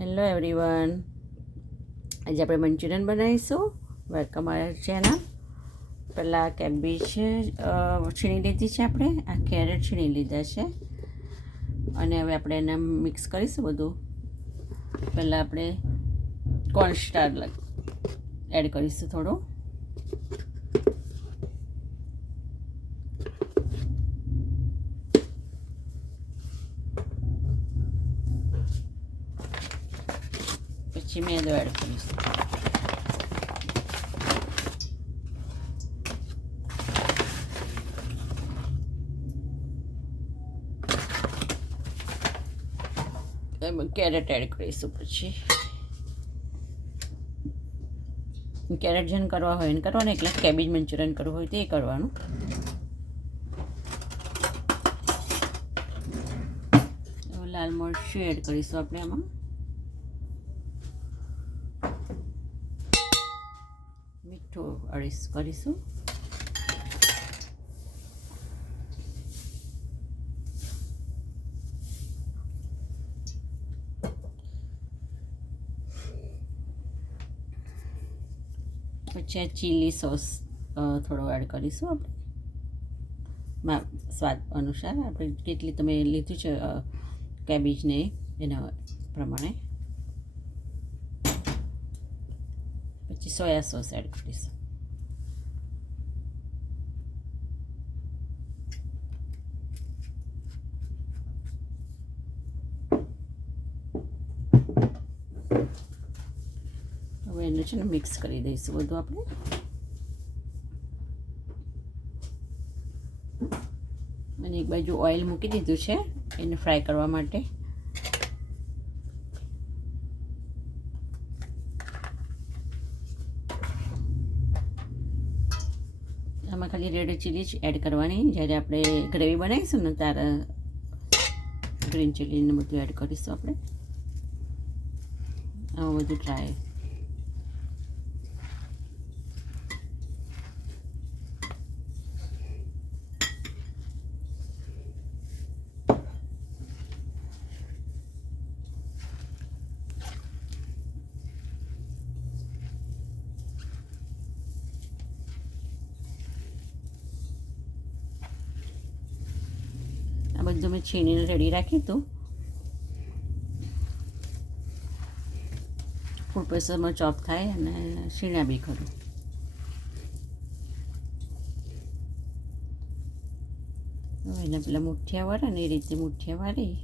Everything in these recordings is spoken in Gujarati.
હેલો એવરીવન, આજે આપણે મંચુરિયન બનાવીશું. વેલકમ મારા ચેનલ. પહેલાં કેબેજ છીણી લીધી છે, આપણે આ કેરેટ છીણી લીધા છે અને હવે આપણે એને મિક્સ કરીશું બધું. પહેલાં આપણે કોર્નસ્ટાર એડ કરીશું થોડું. પછી મેદો એડ કરીશું. એમાં કેરેટ એડ કરીશું. પછી કેરેટ જેને કરવા હોય એને કરવાનું, એટલે કેબેજ મંચુરિયન કરવું હોય તે કરવાનું. લાલ મરચું એડ કરીશું આપણે આમાં. મીઠું કરીશું. પછી આ ચીલી સોસ થોડો એડ કરીશું આપણે સ્વાદ અનુસાર. આપણે કેટલી તમે લીધું છે કેબેજને એના પ્રમાણે. પછી સોયા સોસ એડ કરીશું. હવે એને છે ને મિક્સ કરી દઈશું બધું આપણે. અને એક બાજુ ઓઇલ મૂકી દીધું છે એને ફ્રાય કરવા માટે. આમાં ખાલી રેડ ચીલી જ એડ કરવાની. જ્યારે આપણે ગ્રેવી બનાવીશું ને ત્યારે ગ્રીન ચીલીને બધું એડ કરીશું આપણે. આવું બધું ટ્રાય. આ બધું મેં છીણીને રેડી રાખ્યું હતું. ફૂડ પ્રેશરમાં ચોપ થાય અને છીણ્યા બી ખરું. હવે એને પેલા મુઠ્ઠિયા વાળા ને એ રીતે મુઠ્ઠિયા વાળી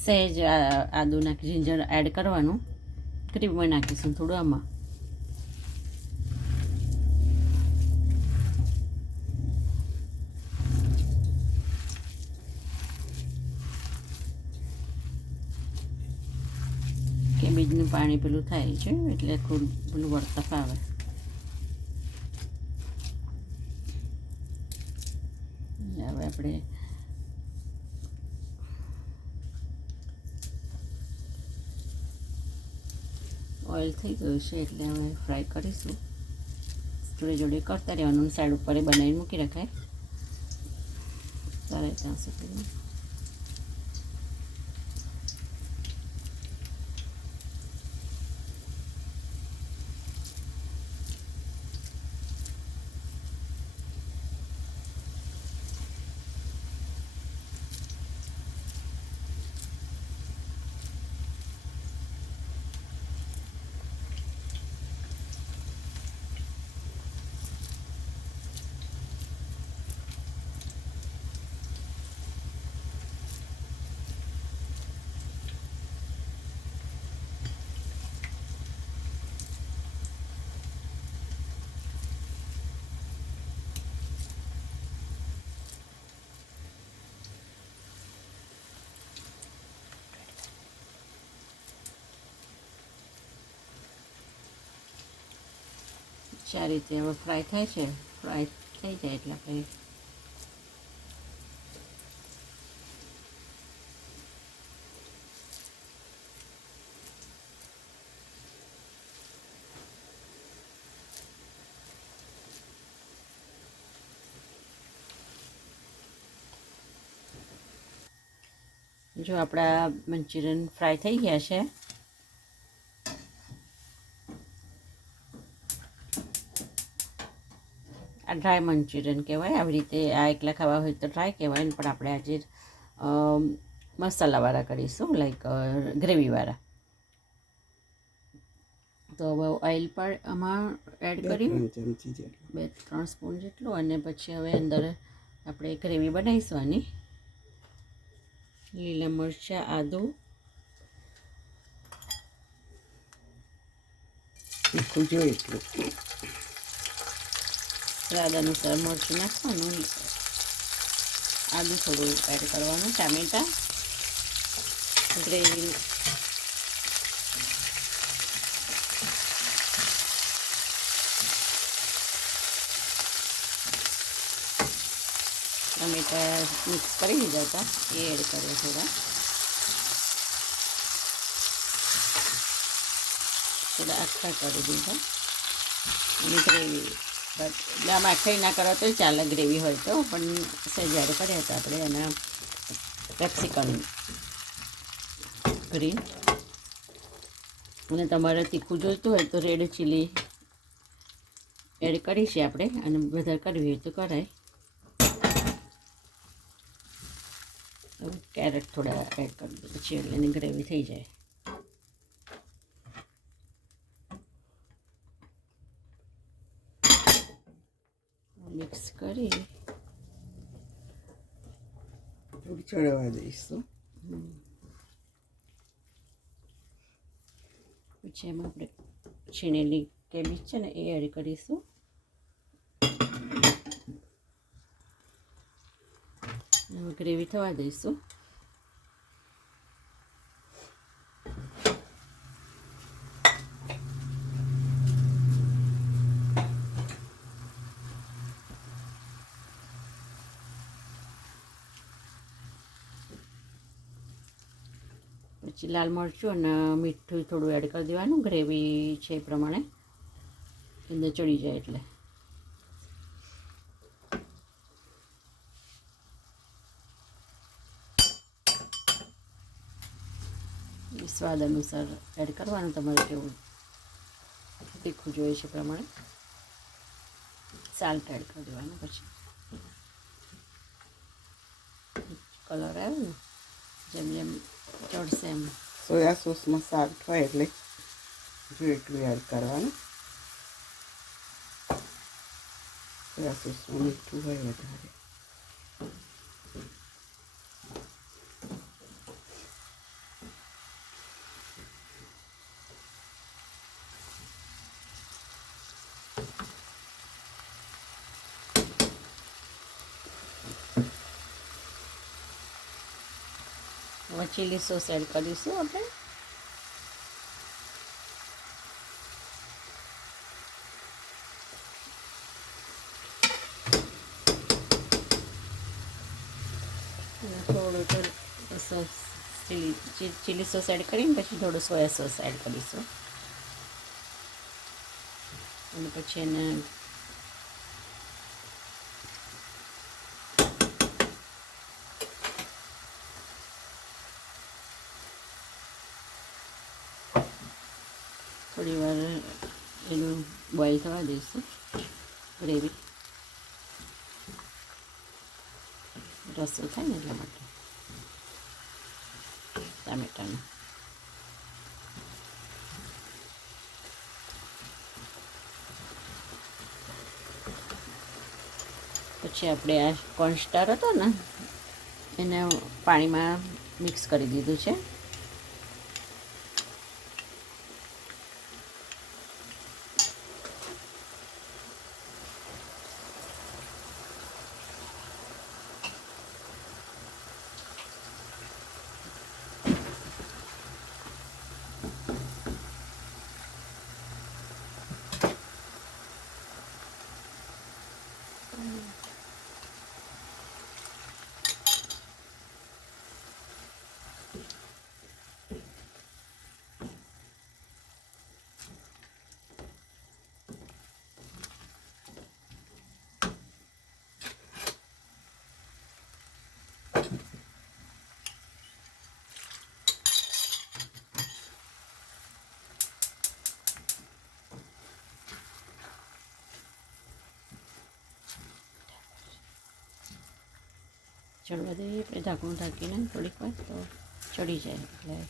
સહેજ આદુ નાખી જીંજર એડ કરવાનું. ક્રીમમાં નાખીશું થોડું આમાં. કેબેજનું પાણી પેલું થાય છે એટલે થોડું પેલું વર્તફ આવે. હવે આપણે ઓઇલ થઈ ગયું છે એટલે હવે ફ્રાય કરીશું. જોડે જોડે કરતા રહેવાનું. સાઈડ ઉપર બનાવીને મૂકી રખાય ત્યારે ત્યાં સુધી. આ રીતે હવે ફ્રાય થાય છે. ફ્રાય થઈ જાય એટલે આપણે જો આપણા મંચુરિયન ફ્રાય થઈ ગયા છે. આ ડ્રાય મંચુરિયન કહેવાય. આવી રીતે આ એકલા ખાવા હોય તો ડ્રાય કહેવાય ને, પણ આપણે આજે મસાલાવાળા કરીશું, લાઈક ગ્રેવીવાળા. તો હવે ઓઇલ પણ આમાં એડ કર્યું 2-3 સ્પૂન જેટલું, અને પછી હવે અંદર આપણે ગ્રેવી બનાવીશું આની. લીલા મરચાં, આદું, તીખું જોઈએ એટલું, સ્વાદ અનુસાર મરચું નાખવાનું, આદું થોડું એડ કરવાનું, ટામેટાં, ગ્રેવી, ટામેટાં મિક્સ કરી દીધા હતા એ એડ કર્યા થોડા આખા કરી દીધા. અને ગ્રેવી એટલે આમાં આખા ના કરો તો ચાલે, ગ્રેવી હોય તો, પણ સહેજ એડ કર્યા હતા આપણે એના કેપ્સિકમ ગ્રીન. અને તમારે તીખું જોઈતું હોય તો રેડ ચીલી એડ કરી છે આપણે, અને વધારે કરવી હોય તો કરાય. કેરેટ થોડા એડ કરી દો પછી એટલે એની ગ્રેવી થઈ જાય. મિક્સ કરી થોડી ચડવા દઈશું. પછી એમાં આપણે છીણેલી કેબેજ છે ને એ એડ કરીશું. ગ્રેવી થવા દઈશું. પછી લાલ મરચું અને મીઠું થોડું એડ કરી દેવાનું, ગ્રેવી છે એ પ્રમાણે અંદર ચડી જાય એટલે. સ્વાદ અનુસાર એડ કરવાનું, તમારે કેવું તીખું જોઈએ છે પ્રમાણે. સાલ્ટ એડ કરી દેવાનું. પછી કલર આવ્યો ને, જેમ જેમ ચડશે એમ. સોયા સોસમાં સાલ્ટ હોય એટલે જો એટલું એડ કરવાનું. સોયા સોસમાં મીઠું હોય વધારે. હવે ચીલી સોસ એડ કરીશું આપણે. થોડું સોસ ચીલી સોસ એડ કરીને પછી થોડું સોયા સોસ એડ કરીશું. અને પછી એને થોડી વાર એનું બોઇલ થવા દઈશું. ગ્રેવી રસો થાય ને એટલા માટે ટામેટાનો. પછી આપણે આ કોર્નસ્ટાર હતો ને એને પાણીમાં મિક્સ કરી દીધું છે. ચડવા દઈએ આપણે ઢાંકણું ઢાંકીને થોડીક વાર તો ચડી જાય એટલે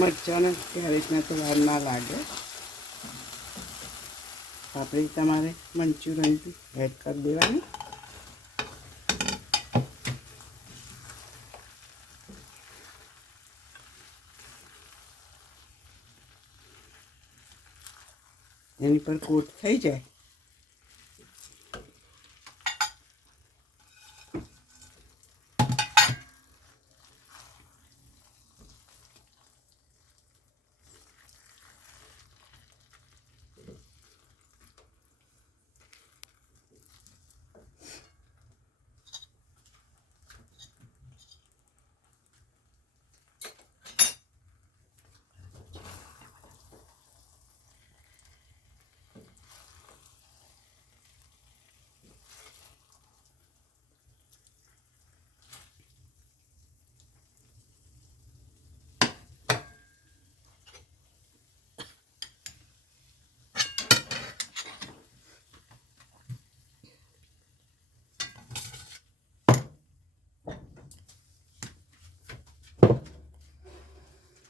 મરચાંને કેરેટને તો વાર ના લાગે. પાપડી તમારે મંચુરિયનથી એડ કરી દેવાની. એની પર કોટ થઈ જાય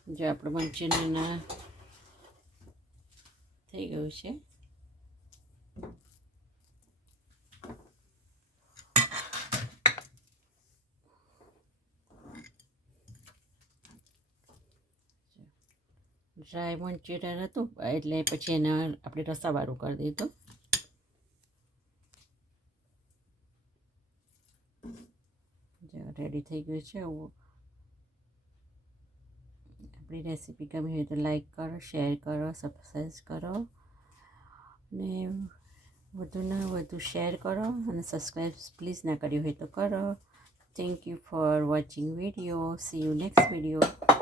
જો આપણું મંચુરિયન થઈ ગયું છે. ડ્રાય મંચુરિયન હતું એટલે પછી એને આપણે રસાવાળું કરી દીધું. જો રેડી થઈ ગયું છે. આપણી રેસીપી ગમી હોય તો લાઈક કરો, શેર કરો, સબસ્ક્રાઈબ કરો અને વધુને વધુ શેર કરો અને સબસ્ક્રાઈબ પ્લીઝ ના કર્યું હોય તો કરો. Thank you for watching video. C you next video.